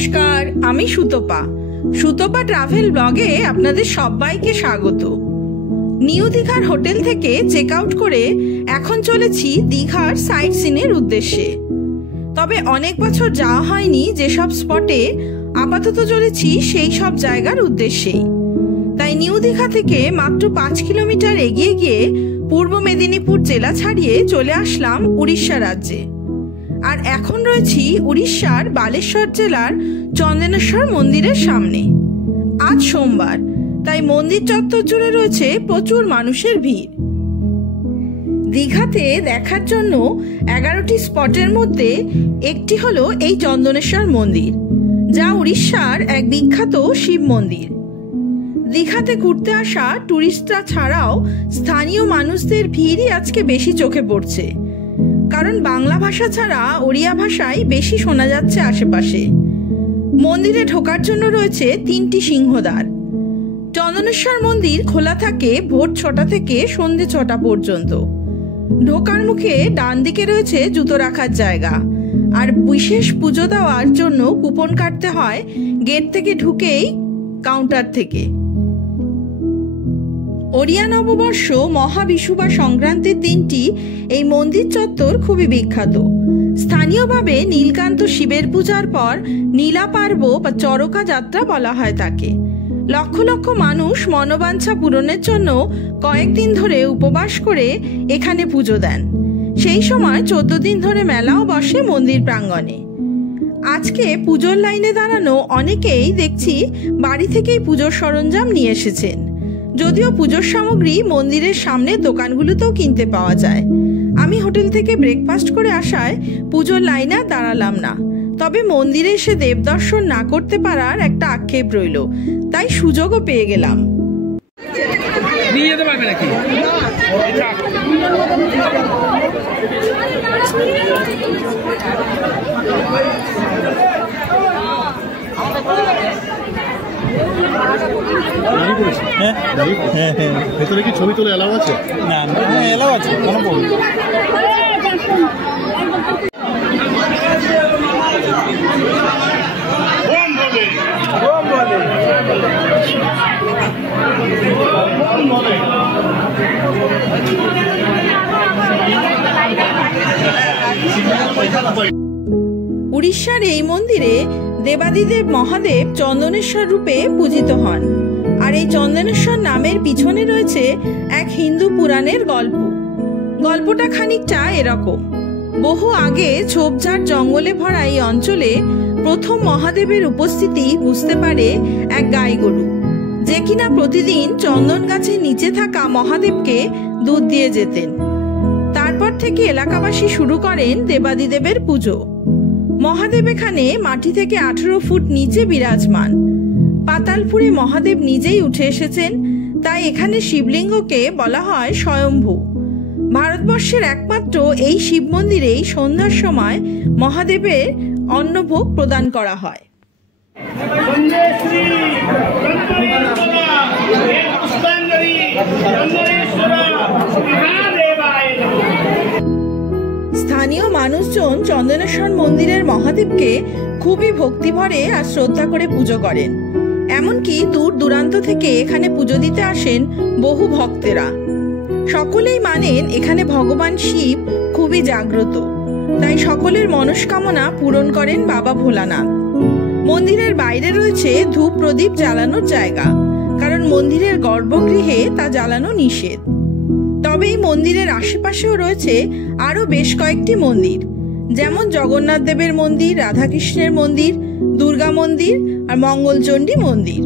নমস্কার, আমি সুতপা। সুতপা ট্রাভেল ব্লগে আপনাদের সবাইকে স্বাগত। নিউ দীঘার হোটেল থেকে চেক আউট করে এখন চলেছি দীঘার সাইট সিনের উদ্দেশ্যে। তবে অনেক বছর যাওয়া হয়নি যেসব স্পটে, আপাতত চলেছি সেই সব জায়গার উদ্দেশ্যেই। তাই নিউ দীঘা থেকে মাত্র 5 কিলোমিটার এগিয়ে গিয়ে পূর্ব মেদিনীপুর জেলা ছাড়িয়ে চলে আসলাম উড়িষ্যা রাজ্যে। আর এখন রয়েছি উড়িষ্যার বালেশ্বর জেলার চন্দনেশ্বর মন্দিরের সামনে। আজ সোমবার, তাই মন্দির চত্বর জুড়ে রয়েছে প্রচুর মানুষের ভিড়। দীঘাতে দেখার জন্য 11টি স্পটের মধ্যে একটি হলো এই চন্দনেশ্বর মন্দির, যা উড়িষ্যার এক বিখ্যাত শিব মন্দির। দীঘাতে ঘুরতে আসা টুরিস্টরা ছাড়াও স্থানীয় মানুষদের ভিড়ই আজকে বেশি চোখে পড়ছে, কারণ বাংলা ভাষা ছাড়া ওড়িয়া ভাষায় বেশি শোনা যাচ্ছে আশেপাশে। মন্দিরে ঢোকার জন্য রয়েছে 3টি সিংহদ্বার। চন্দনেশ্বর মন্দির খোলা থাকে ভোর 6টা থেকে সন্ধ্যে 6টা পর্যন্ত। ঢোকার মুখে ডান দিকে রয়েছে জুতো রাখার জায়গা, আর বিশেষ পুজো দেওয়ার জন্য কুপন কাটতে হয় গেট থেকে ঢুকেই কাউন্টার থেকে। ওড়িয়া নববর্ষ, মহাবিষুবা সংক্রান্তির দিনটি এই মন্দির চত্বর খুবই বিখ্যাত। স্থানীয়ভাবে নীলকান্ত শিবের পূজার পর নীলা পার্ব বা চরকা যাত্রা বলা হয় তাকে। লক্ষ লক্ষ মানুষ মনোবাঞ্ছা পূরণের জন্য কয়েকদিন ধরে উপবাস করে এখানে পুজো দেন। সেই সময় 14 দিন ধরে মেলাও বসে মন্দির প্রাঙ্গণে। আজকে পুজোর লাইনে দাঁড়ানো অনেকেই দেখছি বাড়ি থেকেই পুজোর সরঞ্জাম নিয়ে এসেছেন। যদিও পুজোর সামগ্রী মন্দিরের সামনের দোকানগুলোতেও কিনতে পাওয়া যায়। আমি হোটেল থেকে ব্রেকফাস্ট করে আসায় পুজোর লাইনে দাঁড়ালাম না, তবে মন্দিরে এসে দেব দর্শন না করতে পারার একটা আক্ষেপ রইল, তাই সুযোগও পেয়ে গেলাম। নিয়ে যেতে পারবে নাকি? ভেতরে কি ছবি তোলা এলাও আছে? না, এলাও আছে, কোনো প্রবলেম। উড়িষ্যার এই মন্দিরে দেবাদিদেব মহাদেব চন্দনেশ্বর রূপে পূজিত হন। আর এই চন্দনেশ্বর নামের পিছনে রয়েছে এক হিন্দু পুরাণের গল্প। গল্পটা খানিকটা এরকম: বহু আগে ঝোপঝাড় জঙ্গলে ভরা এই অঞ্চলে প্রথম মহাদেবের উপস্থিতি বুঝতে পারে এক গাই গরু, যে কিনা প্রতিদিন চন্দন গাছের নিচে থাকা মহাদেবকে দুধ দিয়ে যেতেন। তারপর থেকে এলাকাবাসী শুরু করেন দেবাদিদেবের পুজো। মহাদেব এখানে মাটি থেকে 18 ফুট নিচে বিরাজমান। পাতালপুরে মহাদেব নিজেই উঠে এসেছেন, তাই এখানে শিবলিঙ্গকে বলা হয় স্বয়ম্ভু। ভারতবর্ষের একমাত্র এই শিব মন্দিরেই সন্ধ্যার সময় মহাদেবের অন্নভোগ প্রদান করা হয়। স্থানীয় মানুষজন চন্দনেশ্বর মন্দিরের মহাদেবকে খুবই ভক্তিভরে আর শ্রদ্ধা করে পুজো করেন। এমনকি দূর দূরান্ত থেকে এখানে পুজো দিতে আসেন বহু ভক্তেরা। সকলেই মানেন এখানে ভগবান শিব খুবই জাগ্রত, তাই সকলের মনস্কামনা পূরণ করেন বাবা ভোলানাথ। মন্দিরের বাইরে রয়েছে ধূপ প্রদীপ জ্বালানোর জায়গা, কারণ মন্দিরের গর্ভগৃহে তা জ্বালানো নিষেধ। তবে এই মন্দিরের আশেপাশেও রয়েছে আরো বেশ কয়েকটি মন্দির, যেমন জগন্নাথ দেবের মন্দির, রাধাকৃষ্ণের মন্দির, দুর্গা মন্দির আর মঙ্গলচণ্ডী মন্দির।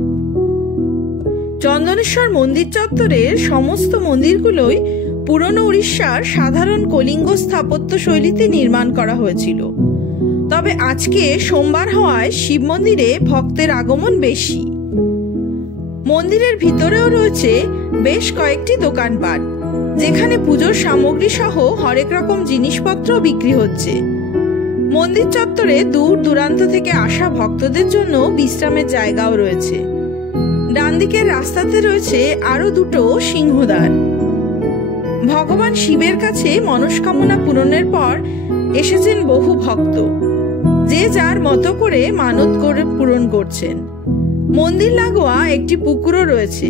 চন্দনেশ্বর মন্দির চত্বরের সমস্ত মন্দিরগুলোই পুরনো উড়িষ্যার সাধারণ কলিঙ্গ স্থাপত্য শৈলীতে নির্মাণ করা হয়েছিল। তবে আজকে সোমবার হওয়ায় শিব মন্দিরে ভক্তের আগমন বেশি। মন্দিরের ভিতরেও রয়েছে বেশ কয়েকটি দোকানপাট, যেখানে পুজোর সামগ্রী সহ হরেক রকম জিনিসপত্র বিক্রি হচ্ছে। মন্দির চত্বরে দূর দূরান্ত থেকে আসা ভক্তদের জন্য বিশ্রামের জায়গাও রয়েছে। ডান দিকের রাস্তাতে রয়েছে আরো 2টো সিংহদ্বার। ভগবান শিবের কাছে মনস্কামনা পূরণের পর এসেছেন বহু ভক্ত। যে যার মতো করে মানত করে পূরণ করছেন। মন্দির লাগোয়া একটি পুকুরও রয়েছে,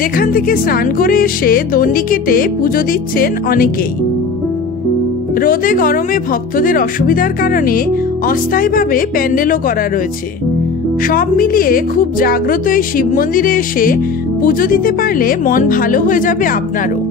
যেখান থেকে স্নান করে এসে দণ্ডি কেটে পুজো দিচ্ছেন অনেকেই। রোদে গরমে ভক্তদের অসুবিধার কারণে অস্থায়ীভাবে প্যান্ডেলও করা রয়েছে। সব মিলিয়ে খুব জাগ্রত এই শিব মন্দিরে এসে পুজো দিতে পারলে মন ভালো হয়ে যাবে আপনারও।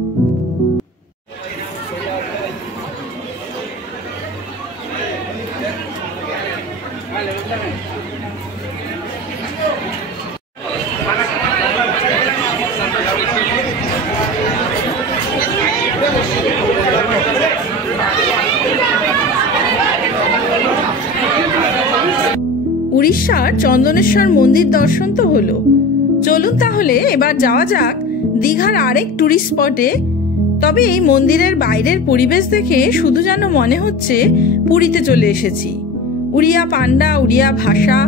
উড়িষ্যার চন্দনেশ্বর মন্দির দর্শন তো হলো, চলুন তাহলে এবার যাওয়া যাক দীঘার আরেক টুরিস্ট স্পটে। তবে এই মন্দিরের বাইরের পরিবেশ দেখে শুধু যেন মনে হচ্ছে পুরীতে চলে এসেছি। উড়িয়া পান্ডা, উড়িয়া ভাষা,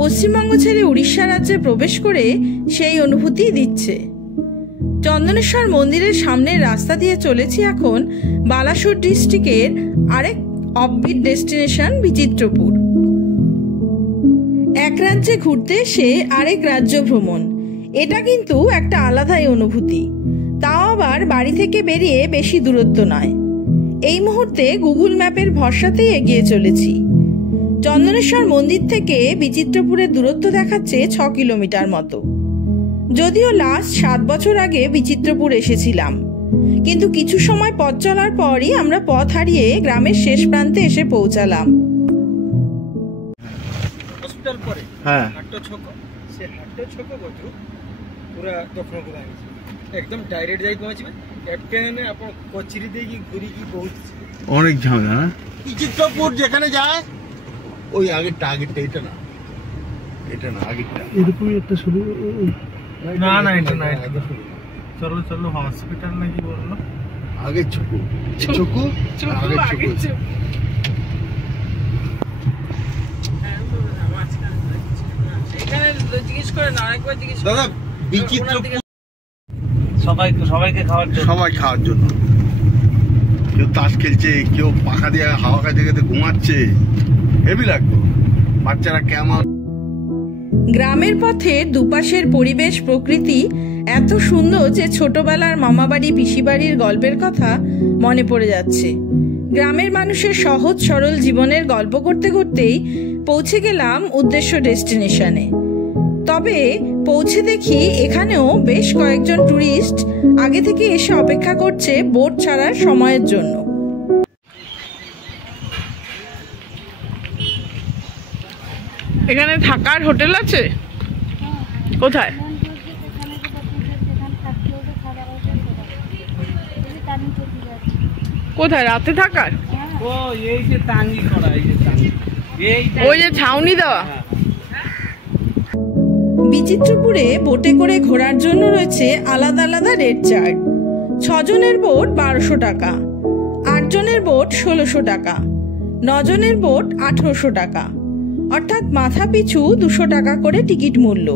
পশ্চিমবঙ্গ ছেড়ে উড়িষ্যা রাজ্যে প্রবেশ করে সেই অনুভূতি দিচ্ছে। চন্দনেশ্বর মন্দিরের সামনের রাস্তা দিয়ে চলেছি এখন বালাসোর ডিস্ট্রিক্টের আরেক অফবিট ডেস্টিনেশন বিচিত্রপুর। এক রাজ্যে ঘুরতে এসে আরেক রাজ্য ভ্রমণ, এটা কিন্তু একটা আলাদাই অনুভূতি, তাও আবার বাড়ি থেকে বেরিয়ে বেশি দূরত্ব নয়। এই মুহূর্তে গুগল ম্যাপের ভরসাতেই এগিয়ে চলেছি। চন্দনেশ্বর মন্দির থেকে বিচিত্রপুরের দূরত্ব দেখাচ্ছে 6 কিলোমিটার মতো। যদিও লাস্ট 7 বছর আগে বিচিত্রপুর এসেছিলাম, কিন্তু কিছু সময় পথ চলার পরই আমরা পথ হারিয়ে গ্রামের শেষ প্রান্তে এসে পৌঁছালাম। ହସ୍ପିଟାଲ ପରେ ହାଟ ଛକ, ସେ ହାଟ ଛକ କତରୁ ପୁରା ଦକ୍ଷିଣକୁ ଲାଗିଛି, একদম ডাইরেক্ট যাই পৌঁছবে। ক্যাপ্টেনে আপন কচুরি ଦେଇକି ঘুরিকি বহুত অনেক ঝামেলা না। বিচিত্রপুর যেখানে যায় ওই আগের টার্গেটটা এটা না, এটা না আগেরটা এরকমই একটা শুরু। না না এটা না, চলো চলো হসপিটাল নাকি বললো আগের ছকু, ছকু আগের ছকু। দাদা বিচিত্রপুর সবাইকে খাওয়ার জন্য, সবাই খাওয়ার জন্য, কেউ তাস খেলছে, কেউ পাখা দিয়ে হাওয়া খাইতে খেতে ঘুমাচ্ছে, হেভি লাগতো। বাচ্চারা কেমন। গ্রামের পথের দুপাশের পরিবেশ প্রকৃতি এত সুন্দর যে ছোটবেলার মামাবাড়ি পিসিবাড়ির গল্পের কথা মনে পড়ে যাচ্ছে। গ্রামের মানুষের সহজ সরল জীবনের গল্প করতে করতেই পৌঁছে গেলাম উদ্দেশ্য ডেস্টিনেশনে। তবে পৌঁছে দেখি এখানেও বেশ কয়েকজন ট্যুরিস্ট আগে থেকে এসে অপেক্ষা করছে বোট ছাড়ার সময়ের জন্য। এখানে থাকার হোটেল আছে? কোথায়? কোথায় রাতে থাকার? ও এই যে টাঙ্গি করা, এই যে টাঙ্গি, ওই যে ছাউনি দেওয়া। বিচিত্রপুরে বোটে করে ঘোরার জন্য রয়েছে আলাদা আলাদা রেট চার্ট। 6 জনের বোট 1200 টাকা, 8 জনের বোট 1600 টাকা, 9 জনের বোট 1800 টাকা, অর্থাৎ মাথা পিছু 200 টাকা করে টিকিট মূল্য।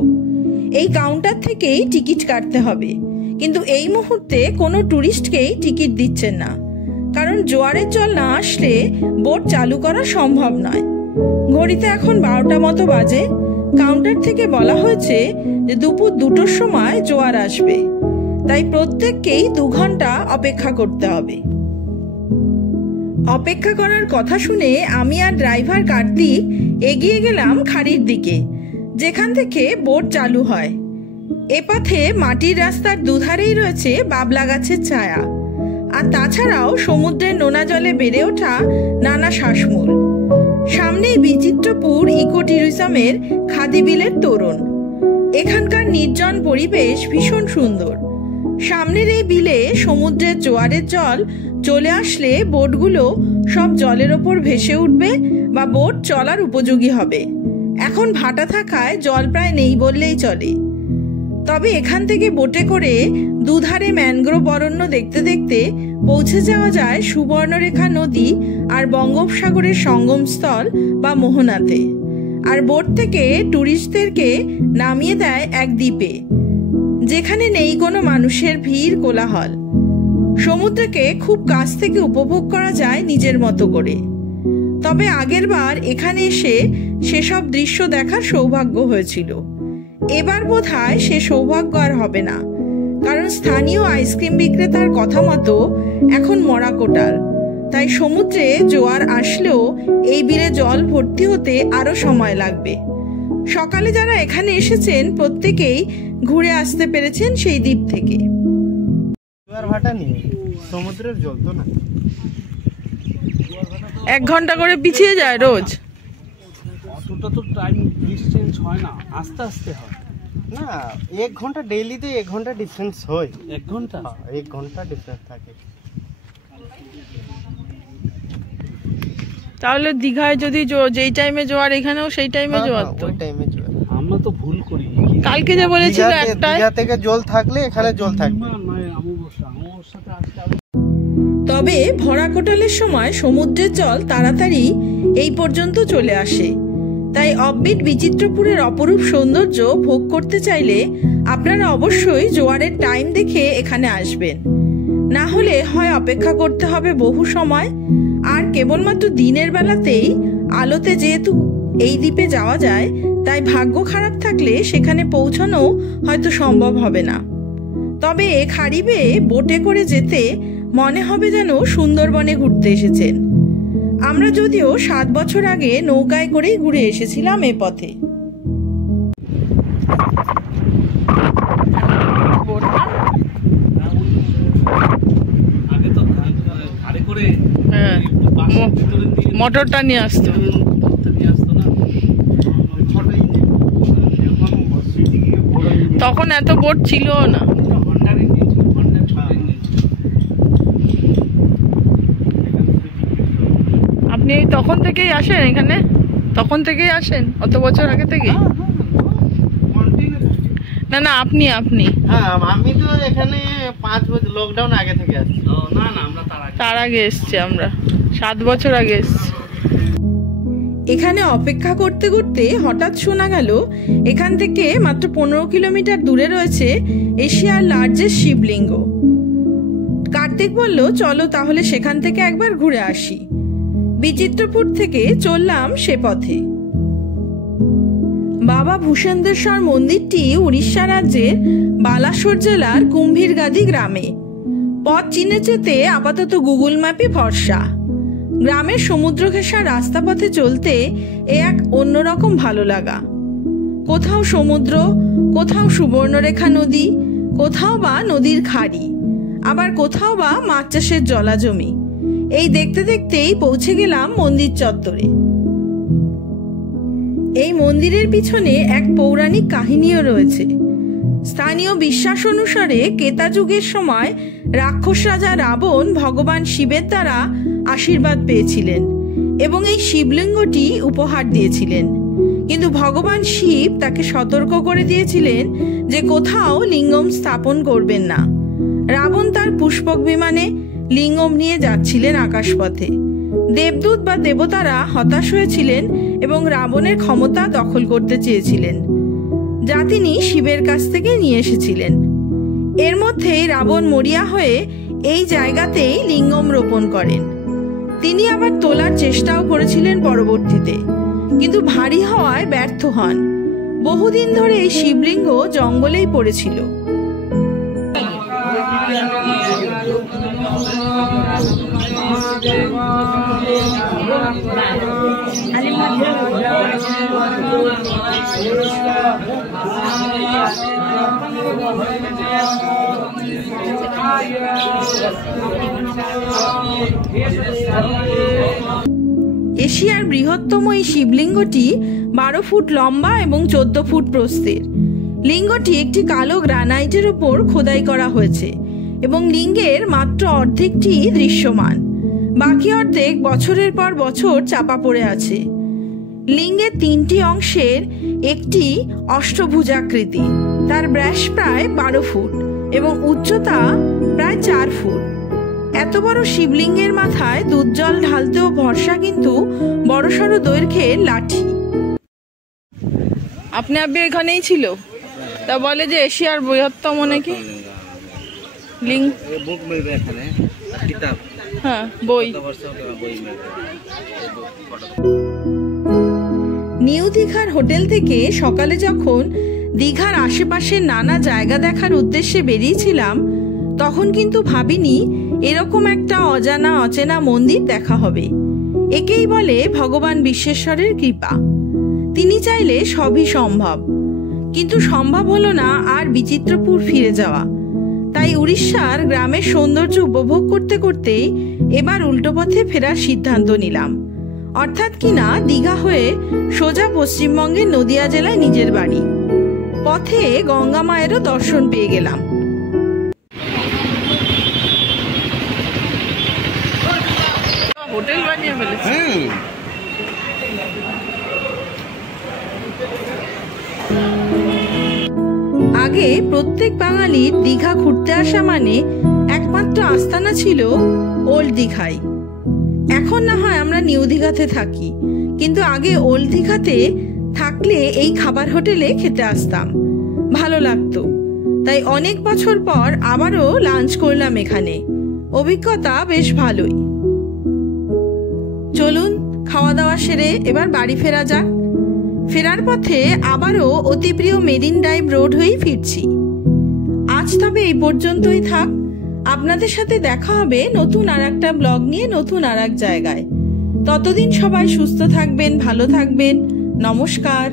এই কাউন্টার থেকেই টিকিট কাটতে হবে, কিন্তু এই মুহূর্তে কোনো ট্যুরিস্টকেই টিকিট দিচ্ছেন না, কারণ জোয়ারের জল না আসলে বোট চালু করা সম্ভব নয়। ঘড়িতে এখন 12টা মতো বাজে। কাউন্টার থেকে বলা হয়েছে যে দুপুর 2টোর সময় জোয়ার আসবে, তাই প্রত্যেককেই 2 ঘন্টা অপেক্ষা করতে হবে। অপেক্ষা করার কথা শুনে আমি আর ড্রাইভার কার্তিক এগিয়ে গেলাম খাড়ির দিকে, যেখান থেকে বোট চালু হয়। এ পথে মাটির রাস্তার দুধারেই রয়েছে বাবলা গাছের ছায়া, আর তাছাড়াও সমুদ্রের নোনা জলে বেড়ে ওঠা নানা শ্বাসমূল। সামনেই বিচিত্রপুর ইকো ট্যুরিজমের খাদিবিলের তোরণ। এখানকার নির্জন পরিবেশ ভীষণ সুন্দর। সামনের এই বিলে সমুদ্রের জোয়ারের জল চলে আসলে বোটগুলো সব জলের ওপর ভেসে উঠবে বা বোট চলার উপযোগী হবে। এখন ভাটা থাকায় জল প্রায় নেই বললেই চলে। তবে এখান থেকে বোটে করে দুধারে ম্যানগ্রোভ অরণ্য দেখতে দেখতে পৌঁছে যাওয়া যায় সুবর্ণরেখা নদী আর বঙ্গোপসাগরের সঙ্গমস্থল বা মোহনাতে। আর বোট থেকে ট্যুরিস্টদেরকে নামিয়ে দেয় এক দ্বীপে, যেখানে নেই কোনো মানুষের ভিড় কোলাহল। সমুদ্রকে খুব কাছ থেকে উপভোগ করা যায় নিজের মতো করে। তবে আগেরবার এখানে এসে সেসব দৃশ্য দেখার সৌভাগ্য হয়েছিল। এবার বোধহয় সে সৌভাগ্য আর হবে না, কারণ স্থানীয় আইসক্রিম বিক্রেতার কথা মতো এখন মরা কোটাল। তাই সমুদ্রে জোয়ার আসলেও এই বিলে জল ভর্তি হতে আরো সময় লাগবে। সকালে যারা এখানে এসেছেন প্রত্যেকেই ঘুরে আসতে পেরেছেন সেই দ্বীপ থেকে। জোয়ার ভাটা নেই, সমুদ্রের জল তো না। 1 ঘন্টা করে পিছিয়ে যায় রোজ। অতটা তো টাইম ডিস্টেন্স হয় না, আস্তে আস্তে হয়। না, 1 ঘন্টা ডেইলিতে 1 ঘন্টা ডিফারেন্স হয়। 1 ঘন্টা? 1 ঘন্টা ডিফারেন্স থাকে। তাহলে দীঘায় যদি যেই টাইমে জোয়ার এখানেও সেই টাইমে জোয়ার, তো ওই টাইমে জোয়ার। আমরা তো ভুল করি। কালকে যে বলেছিল একটা দীঘা থেকে জল থাকলে এখানে জল থাকবে। অমাবস্যাতে আসলে তবে ভরা কোটালের সময় সমুদ্রের জল তাড়াতাড়ি এই পর্যন্ত চলে আসে। তাই অফবিট বিচিত্রপুরের অপরূপ সৌন্দর্য ভোগ করতে চাইলে আপনারা অবশ্যই জোয়ারের টাইম দেখে এখানে আসবেন। না হলে হয় অপেক্ষা করতে হবে বহু সময়, আর কেবলমাত্র দিনের বেলাতেই আলোতে যেহেতু এই দ্বীপে যাওয়া যায়, তাই ভাগ্য খারাপ থাকলে সেখানে পৌঁছানো হয়তো সম্ভব হবে না। তবে খাড়িবে বোটে করে যেতে মনে হবে যেন সুন্দরবনে ঘুরতে এসেছেন। আমরা যদিও 7 বছর আগে নৌকায় করেই ঘুরে এসেছিলাম এ পথে। আগে তো গাড়ি করে মোটরটা নিয়ে আসতো না। তখন এত বোট ছিল না। আপনি তখন থেকেই আসেন এখানে? তখন থেকেই আসেন? অত বছর আগে থেকে? না না, আপনি হ্যাঁ, আমি তো এখানে 5 বছর লকডাউন আগে থেকে আসছি। না না, আমরা তার আগে এসছি, আমরা 7 বছর আগে এসছি। এখানে অপেক্ষা করতে করতে হঠাৎ শোনা গেল এখান থেকে মাত্র 15 কিলোমিটার দূরে রয়েছে এশিয়ার লার্জেস্ট শিবলিঙ্গ। কার্তিক বলল, চলো তাহলে সেখান থেকে একবার ঘুরে আসি। বিচিত্রপুর থেকে চললাম সে পথে। বাবা ভূষেন্দ্রেশ্বর মন্দিরটি উড়িষ্যা রাজ্যের বালাসোর জেলার কুম্ভীরগাদি গ্রামে। পথ চিনে যেতে আপাতত গুগল ম্যাপই ভরসা। গ্রামের সমুদ্র ঘেঁষা রাস্তা পথে চলতে এ এক অন্যরকম ভালো লাগা। কোথাও সমুদ্র, কোথাও সুবর্ণরেখা নদী, কোথাও বা নদীর খাড়ি, আবার কোথাও বা মাছ চাষের জলাজমি। এই দেখতে দেখতেই পৌঁছে গেলাম মন্দির চত্বরে। এই মন্দিরের পিছনে এক পৌরাণিক কাহিনীও রয়েছে। স্থানীয় বিশ্বাস অনুসারে কেতা যুগের সময় রাক্ষস রাজা রাবণ ভগবান শিবের দ্বারা আশীর্বাদ পেয়েছিলেন এবং এই শিবলিঙ্গটি উপহার দিয়েছিলেন। কিন্তু ভগবান শিব তাকে সতর্ক করে দিয়েছিলেন যে কোথাও লিঙ্গম স্থাপন করবেন না। রাবণ তার পুষ্পক বিমানে লিঙ্গম নিয়ে যাচ্ছিলেন আকাশপথে। দেবদূত বা দেবতারা হতাশ হয়েছিলেন এবং রাবণের ক্ষমতা দখল করতে চেয়েছিলেন, যা তিনি শিবের কাছ থেকে নিয়ে এসেছিলেন। এর মধ্যেই রাবণ মরিয়া হয়ে এই জায়গাতেই লিঙ্গম রোপণ করেন। তিনি আবার তোলার চেষ্টাও করেছিলেন পরবর্তীতে, কিন্তু ভারী হওয়ায় ব্যর্থ হন। বহুদিন ধরে এই শিবলিঙ্গ জঙ্গলেই পড়েছিল। এশিয়ার বৃহত্তম এই শিবলিঙ্গটি 12 ফুট লম্বা এবং 14 ফুট প্রস্থের। লিঙ্গটি একটি কালো গ্রানাইটের উপর খোদাই করা হয়েছে এবং লিঙ্গের মাত্র অর্ধেকটি দৃশ্যমান, বাকি অর্ধেক বছরের পর বছর চাপা পড়ে আছে। লিঙ্গের 3টি অংশের একটি অষ্টভুজাকৃতি। তার ব্যাস প্রায় 12 ফুট এবং উচ্চতা প্রায় 4 ফুট। এত বড় শিবলিঙ্গের মাথায় দুধ জল ঢালতেও ভরসা কিন্তু বড়সড় দৈর্ঘ্যের লাঠি। আপনি এখানেই ছিল, তা বলে যে এশিয়ার বৃহত্তম নাকি লিঙ্গ। বুক মিলবে এখানে, কিতাব। হ্যাঁ বই। নিউ দীঘার হোটেল থেকে সকালে যখন দীঘার আশেপাশের নানা জায়গা দেখার উদ্দেশ্যে বেরিয়েছিলাম, তখন কিন্তু ভাবিনি এরকম একটা অজানা অচেনা মন্দির দেখা হবে। একেই বলে ভগবান বিশ্বেশ্বরের কৃপা। তিনি চাইলে সবই সম্ভব, কিন্তু সম্ভব হলো না আর বিচিত্রপুর ফিরে যাওয়া। তাই উড়িষ্যার গ্রামের সৌন্দর্য উপভোগ করতে করতেই এবার উল্টো পথে ফেরার সিদ্ধান্ত নিলাম। অর্থাৎ কিনা দীঘা হয়ে সোজা পশ্চিমবঙ্গের নদিয়া জেলায় নিজের বাড়ি। পথে গঙ্গা মায়েরও দর্শন পেয়ে গেলাম। হোটেল বানিয়ে ফেলেছে। আগে প্রত্যেক বাঙালির দীঘা ঘুরতে আসা মানে একমাত্র আস্তানা ছিল ওল্ড দীঘায়। এখন না হয় আমরা নিউ দীঘাতে থাকি, কিন্তু আগে ওল্ড দীঘাতে থাকলে এই খাবার হোটেলে খেতে আসতাম, ভালো লাগতো। তাই অনেক বছর পর আবারও লাঞ্চ করলাম এখানে। অভিজ্ঞতা বেশ ভালোই। চলুন খাওয়া দাওয়া সেরে এবার বাড়ি ফেরা যাক। ফেরার পথে আবারও অতি প্রিয় মেরিন ড্রাইভ রোড হয়েই ফিরছি। আজ তবে এই পর্যন্তই থাক। আপনাদের সাথে দেখা হবে নতুন আর একটা ব্লগ নিয়ে, নতুন আর এক জায়গায়। ততদিন সবাই সুস্থ থাকবেন, ভালো থাকবেন। নমস্কার।